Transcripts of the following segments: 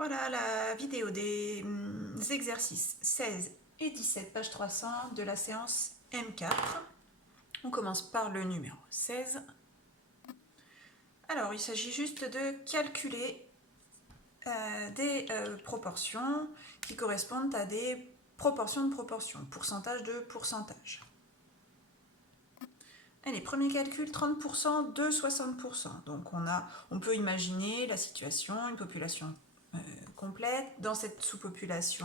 Voilà la vidéo des exercices 16 et 17, page 300 de la séance M4. On commence par le numéro 16. Alors, il s'agit juste de calculer des proportions qui correspondent à des proportions de proportions, pourcentage de pourcentage. Allez, premier calcul, 30% de 60%. Donc on peut imaginer la situation, une population complète. Dans cette population,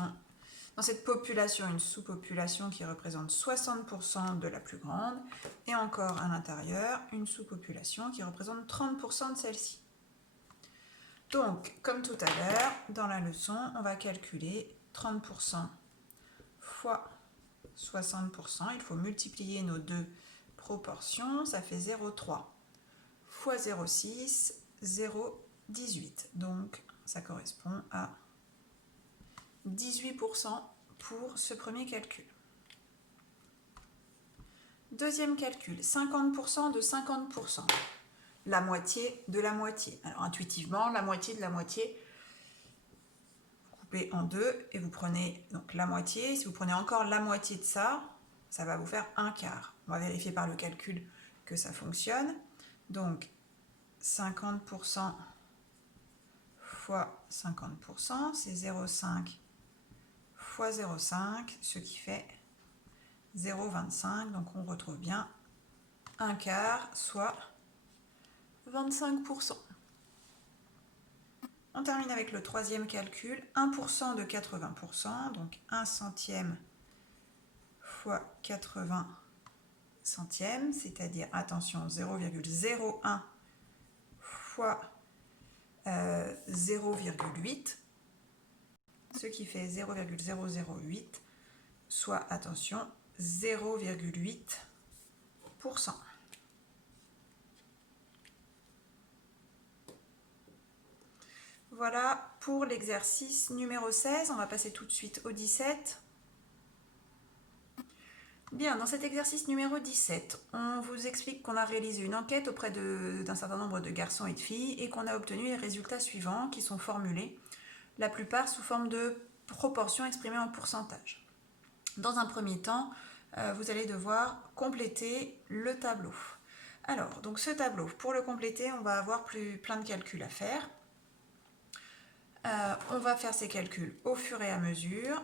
une sous-population qui représente 60% de la plus grande, et encore à l'intérieur, une sous-population qui représente 30% de celle-ci. Donc, comme tout à l'heure, dans la leçon, on va calculer 30% fois 60%. Il faut multiplier nos deux proportions, ça fait 0,3 fois 0,6, 0,18. Donc, ça correspond à 18% pour ce premier calcul. Deuxième calcul, 50% de 50%. La moitié de la moitié. Alors intuitivement, la moitié de la moitié, vous coupez en deux et vous prenez donc la moitié. Si vous prenez encore la moitié de ça, ça va vous faire un quart. On va vérifier par le calcul que ça fonctionne. Donc 50% fois 50%, c'est 0,5 fois 0,5, ce qui fait 0,25. Donc on retrouve bien un quart, soit 25%. On termine avec le troisième calcul, 1% de 80%, donc 1 centième fois 80 centièmes, c'est-à-dire, attention, 0,01 fois 0,8, ce qui fait 0,008, soit, attention, 0,8%. Voilà pour l'exercice numéro 16. On va passer tout de suite au 17. Bien, dans cet exercice numéro 17, on vous explique qu'on a réalisé une enquête auprès d'un certain nombre de garçons et de filles et qu'on a obtenu les résultats suivants qui sont formulés, la plupart sous forme de proportions exprimées en pourcentage. Dans un premier temps, vous allez devoir compléter le tableau. Alors, donc ce tableau, pour le compléter, on va avoir plein de calculs à faire. On va faire ces calculs au fur et à mesure.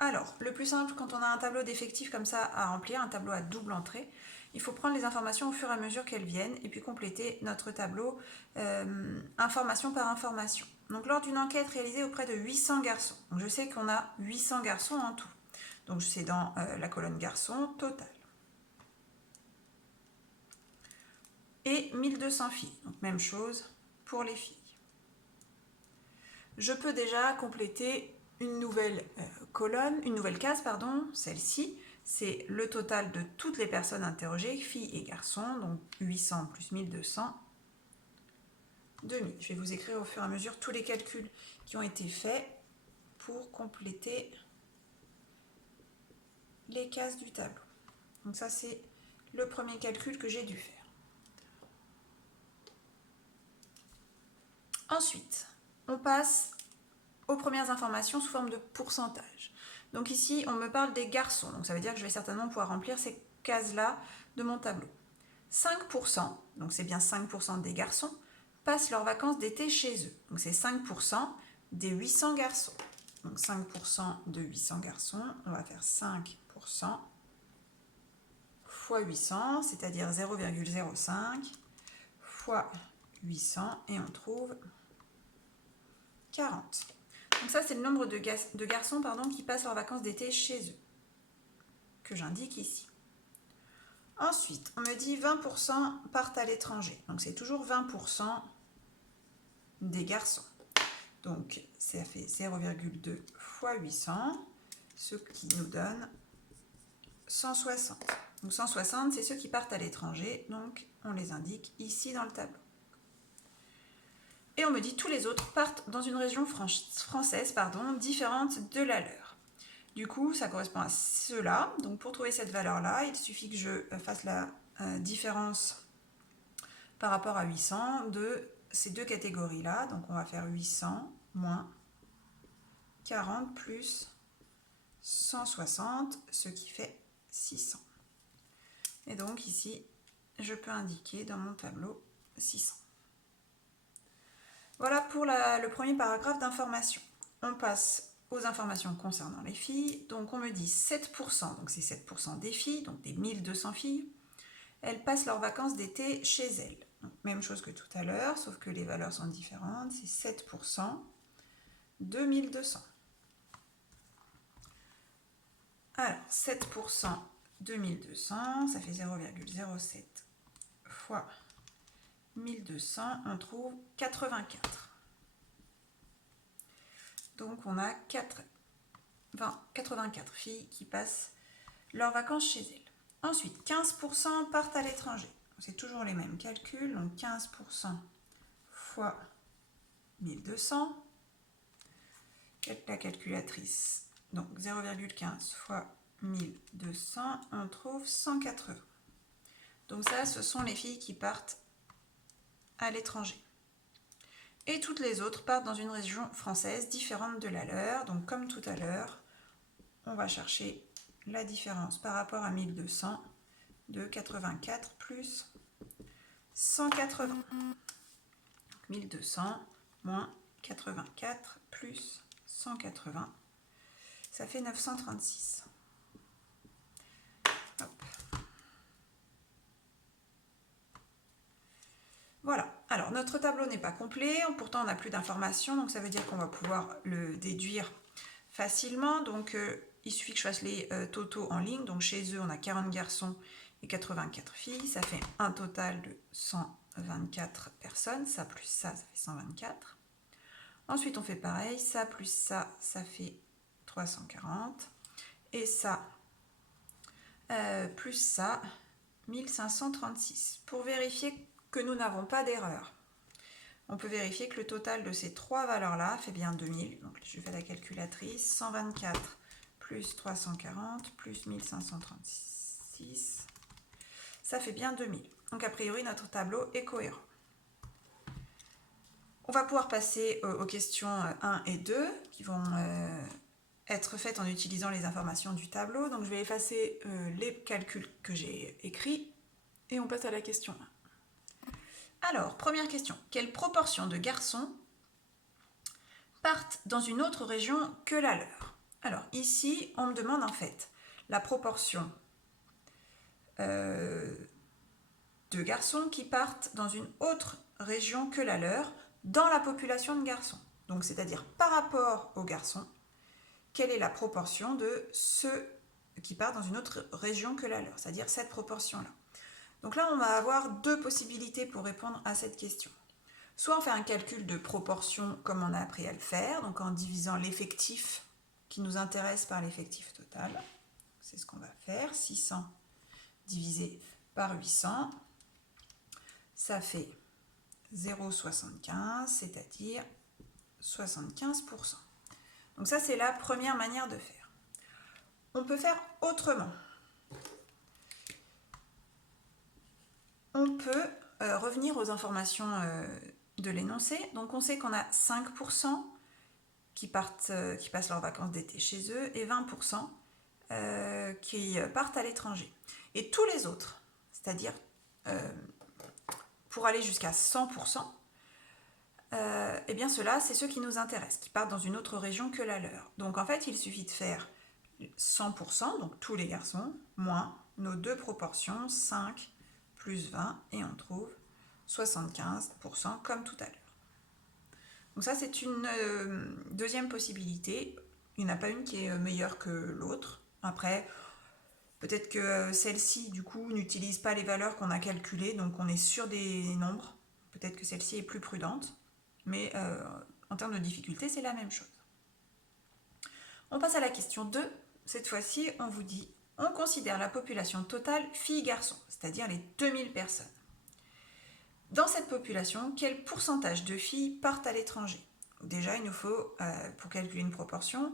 Alors, le plus simple, quand on a un tableau d'effectifs comme ça à remplir, un tableau à double entrée, il faut prendre les informations au fur et à mesure qu'elles viennent et puis compléter notre tableau information par information. Donc, lors d'une enquête réalisée auprès de 800 garçons, donc je sais qu'on a 800 garçons en tout. Donc, c'est dans la colonne garçons total. Et 1200 filles, donc même chose pour les filles. Je peux déjà compléter une nouvelle case, celle-ci, c'est le total de toutes les personnes interrogées, filles et garçons, donc 800 plus 1200, 2000. Je vais vous écrire au fur et à mesure tous les calculs qui ont été faits pour compléter les cases du tableau. Donc ça, c'est le premier calcul que j'ai dû faire. Ensuite, on passe aux premières informations sous forme de pourcentage. Donc ici, on me parle des garçons, donc ça veut dire que je vais certainement pouvoir remplir ces cases-là de mon tableau. 5%, donc c'est bien 5% des garçons, passent leurs vacances d'été chez eux. Donc c'est 5% des 800 garçons. Donc 5% de 800 garçons, on va faire 5% fois 800, c'est-à-dire 0,05 fois 800, et on trouve 40. Donc ça, c'est le nombre de garçons qui passent leurs vacances d'été chez eux, que j'indique ici. Ensuite, on me dit 20% partent à l'étranger. Donc c'est toujours 20% des garçons. Donc ça fait 0,2 fois 800, ce qui nous donne 160. Donc 160, c'est ceux qui partent à l'étranger, donc on les indique ici dans le tableau. Et on me dit tous les autres partent dans une région française différente de la leur. Du coup, ça correspond à cela. Donc pour trouver cette valeur-là, il suffit que je fasse la différence par rapport à 800 de ces deux catégories-là. Donc on va faire 800 moins 40 plus 160, ce qui fait 600. Et donc ici, je peux indiquer dans mon tableau 600. Voilà pour le premier paragraphe d'information. On passe aux informations concernant les filles. Donc on me dit 7%, donc c'est 7% des filles, donc des 1200 filles. Elles passent leurs vacances d'été chez elles. Donc, même chose que tout à l'heure, sauf que les valeurs sont différentes. C'est 7% de 1200. Alors, 7% de 1200, ça fait 0,07 fois 1200, on trouve 84. Donc on a 84 filles qui passent leurs vacances chez elles. Ensuite, 15% partent à l'étranger. C'est toujours les mêmes calculs, donc 15% fois 1200. La calculatrice, donc 0,15 fois 1200, on trouve 180. Donc ça, ce sont les filles qui partent à l'étranger. Et toutes les autres partent dans une région française différente de la leur. Donc comme tout à l'heure, on va chercher la différence par rapport à 1200 de 84 plus 180. Donc 1200 moins 84 plus 180, ça fait 936. Hop. Voilà, alors notre tableau n'est pas complet, pourtant on n'a plus d'informations, donc ça veut dire qu'on va pouvoir le déduire facilement. Donc il suffit que je fasse les totaux en ligne. Donc chez eux on a 40 garçons et 84 filles, ça fait un total de 124 personnes, ça plus ça fait 124. Ensuite on fait pareil, ça plus ça, ça fait 340, et ça plus ça, 1536. Pour vérifier que nous n'avons pas d'erreur, on peut vérifier que le total de ces trois valeurs-là fait bien 2000. Donc je fais la calculatrice, 124 plus 340 plus 1536, ça fait bien 2000. Donc a priori notre tableau est cohérent. On va pouvoir passer aux questions 1 et 2 qui vont être faites en utilisant les informations du tableau. Donc je vais effacer les calculs que j'ai écrits et on passe à la question 1. Alors, première question. Quelle proportion de garçons partent dans une autre région que la leur? Alors ici, on me demande en fait la proportion de garçons qui partent dans une autre région que la leur dans la population de garçons. Donc c'est-à-dire par rapport aux garçons, quelle est la proportion de ceux qui partent dans une autre région que la leur, c'est-à-dire cette proportion-là. Donc là, on va avoir deux possibilités pour répondre à cette question. Soit on fait un calcul de proportion comme on a appris à le faire, donc en divisant l'effectif qui nous intéresse par l'effectif total. C'est ce qu'on va faire, 600 divisé par 800, ça fait 0,75, c'est-à-dire 75%. Donc ça, c'est la première manière de faire. On peut faire autrement. On peut revenir aux informations de l'énoncé. Donc on sait qu'on a 5% qui passent leurs vacances d'été chez eux et 20% qui partent à l'étranger. Et tous les autres, c'est-à-dire pour aller jusqu'à 100%, eh bien ceux-là, c'est ceux qui nous intéressent, qui partent dans une autre région que la leur. Donc en fait, il suffit de faire 100%, donc tous les garçons, moins nos deux proportions, 5 plus 20, et on trouve 75% comme tout à l'heure. Donc ça, c'est une deuxième possibilité. Il n'y en a pas une qui est meilleure que l'autre. Après, peut-être que celle-ci, du coup, n'utilise pas les valeurs qu'on a calculées, donc on est sur des nombres. Peut-être que celle-ci est plus prudente, mais en termes de difficulté, c'est la même chose. On passe à la question 2. Cette fois-ci, on vous dit, on considère la population totale filles-garçons, c'est-à-dire les 2000 personnes. Dans cette population, quel pourcentage de filles partent à l'étranger? Déjà, il nous faut, pour calculer une proportion,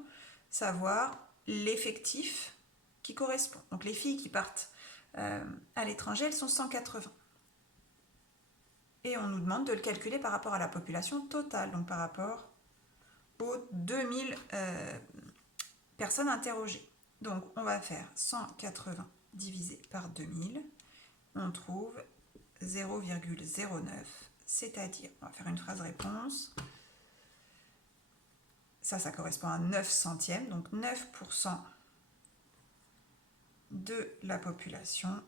savoir l'effectif qui correspond. Donc les filles qui partent à l'étranger, elles sont 180. Et on nous demande de le calculer par rapport à la population totale, donc par rapport aux 2000 personnes interrogées. Donc on va faire 180 divisé par 2000, on trouve 0,09, c'est-à-dire, on va faire une phrase réponse, ça correspond à 9 centièmes, donc 9% de la population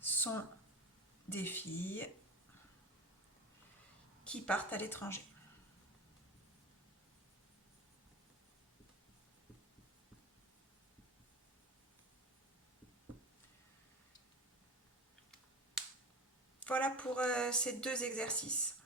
sont des filles qui partent à l'étranger. Voilà pour ces deux exercices.